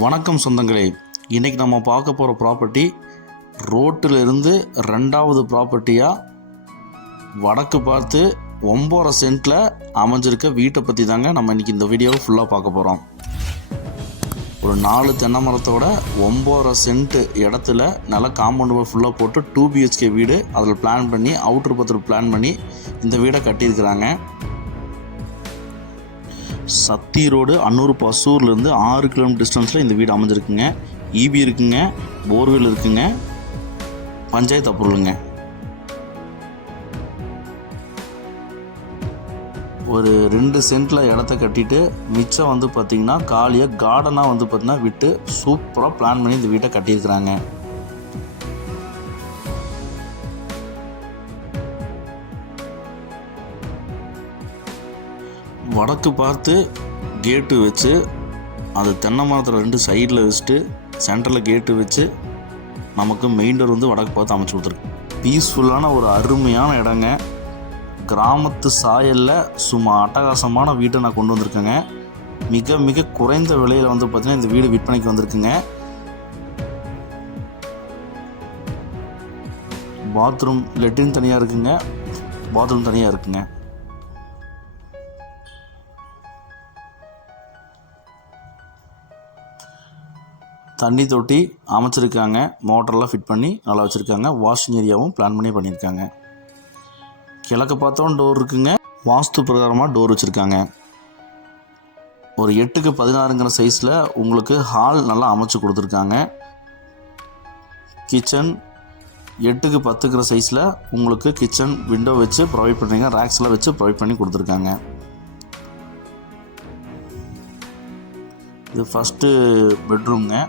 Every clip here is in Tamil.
வணக்கம் சொந்தங்களே, இன்றைக்கி நம்ம பார்க்க போகிற ப்ராப்பர்ட்டி ரோட்டில் இருந்து ரெண்டாவது ப்ராப்பர்ட்டியாக வடக்கு பார்த்து 9.5 சென்ட்டில் அமைஞ்சிருக்க வீட்டை பற்றி தாங்க நம்ம இன்றைக்கி இந்த வீடியோவை ஃபுல்லாக பார்க்க போகிறோம். ஒரு 4 தென்னை மரத்தோட 9.5 சென்ட் இடத்துல நல்ல காம்பவுண்ட் ஃபுல்லாக போட்டு 2 BHK வீடு அதில் பிளான் பண்ணி அவுட்ரு பத்திரம் பிளான் பண்ணி இந்த வீடை கட்டியிருக்கிறாங்க. சத்தி ரோடு அன்னூர் பசூர்லேருந்து 6 கிலோமீட்டர் டிஸ்டன்ஸில் இந்த வீடு அமைஞ்சிருக்குங்க. ஈபி இருக்குங்க, போர்வெல் இருக்குங்க, பஞ்சாயத்து அப்ரூவலுங்க. ஒரு 2 சென்ட்டில் இடத்த கட்டிட்டு மிச்சம் பார்த்திங்கன்னா காலியாக கார்டனாக பார்த்திங்கன்னா விட்டு சூப்பராக பிளான் பண்ணி இந்த வீட்டை கட்டியிருக்கிறாங்க. வடக்கு பார்த்து கேட்டு வச்சு அது தென்னை மரத்தில் 2 சைடில் வச்சுட்டு சென்டரில் கேட்டு வச்சு நமக்கு மெயின் டோர் வடக்கு பார்த்து அமைச்சு கொடுத்துருக்கு. பீஸ்ஃபுல்லான ஒரு அருமையான இடங்க. கிராமத்து சாயலில் சும்மா அட்டகாசமான வீட்டை நான் கொண்டு வந்திருக்கேங்க. மிக மிக குறைந்த விலையில் பார்த்திங்கன்னா இந்த வீடு விற்பனைக்கு வந்திருக்குங்க. பாத்ரூம் லெட்ரின் தனியாக இருக்குங்க, பாத்ரூம் தனியாக இருக்குங்க. தண்ணி தொட்டி அமைச்சிருக்காங்க, மோட்டரெல்லாம் ஃபிட் பண்ணி நல்லா வச்சுருக்காங்க. வாஷிங் ஏரியாவும் பிளான் பண்ணி பண்ணியிருக்காங்க. கிழக்கு பார்த்தோம் டோர் இருக்குங்க. வாஸ்து பிரகாரமாக டோர் வச்சுருக்காங்க. ஒரு 8க்கு 16ங்கிற சைஸில் உங்களுக்கு ஹால் நல்லா அமைச்சு கொடுத்துருக்காங்க. கிச்சன் 8க்கு 10ங்கிற சைஸில் உங்களுக்கு கிச்சன் விண்டோ வச்சு ப்ரொவைட் பண்ணுறீங்க. ரேக்ஸ்லாம் வச்சு ப்ரொவைட் பண்ணி கொடுத்துருக்காங்க. இது ஃபஸ்ட்டு பெட்ரூம்ங்க.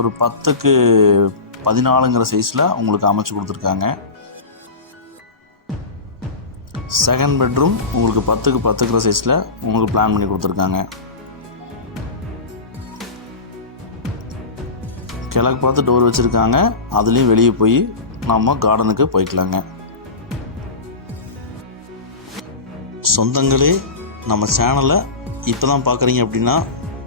ஒரு 10க்கு 14ங்கிற சைஸில் உங்களுக்கு அமைச்சு கொடுத்துருக்காங்க. செகண்ட் பெட்ரூம் உங்களுக்கு 10க்கு 10ங்கிற சைஸில் உங்களுக்கு பிளான் பண்ணி கொடுத்துருக்காங்க. கிழக்கு பார்த்து டோர் வச்சுருக்காங்க. அதுலேயும் வெளியே போய் நம்ம கார்டனுக்கு போய்க்கலாங்க. சொந்தங்களே, நம்ம சேனலை இப்போ தான் பார்க்குறீங்க அப்படின்னா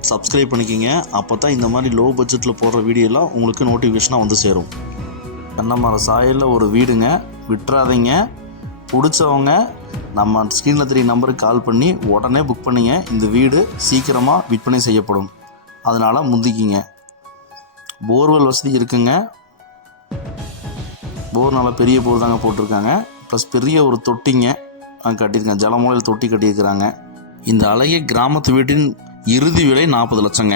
சப்ஸ்கிரைப் பண்ணிக்கிங்க. அப்போ தான் இந்த மாதிரி லோ பட்ஜெட்டில் போடுற வீடியோலாம் உங்களுக்கு நோட்டிஃபிகேஷனாக சேரும். தென்னை மர சாயலில் ஒரு வீடுங்க, விட்டுறாதீங்க. பிடிச்சவங்க நம்ம ஸ்க்ரீனில் 3 நம்பருக்கு கால் பண்ணி உடனே புக் பண்ணிங்க. இந்த வீடு சீக்கிரமாக விற்பனை செய்யப்படும், அதனால் முந்திக்கிங்க. போர்வெல் வசதி இருக்குங்க. போர் நல்லா பெரிய போர் தாங்க போட்டிருக்காங்க. ப்ளஸ் பெரிய ஒரு தொட்டிங்க கட்டியிருக்காங்க. ஜலமூலையில் தொட்டி கட்டியிருக்கிறாங்க. இந்த அழகிய கிராமத்து வீட்டின் இறுதி விலை 40 லட்சங்க.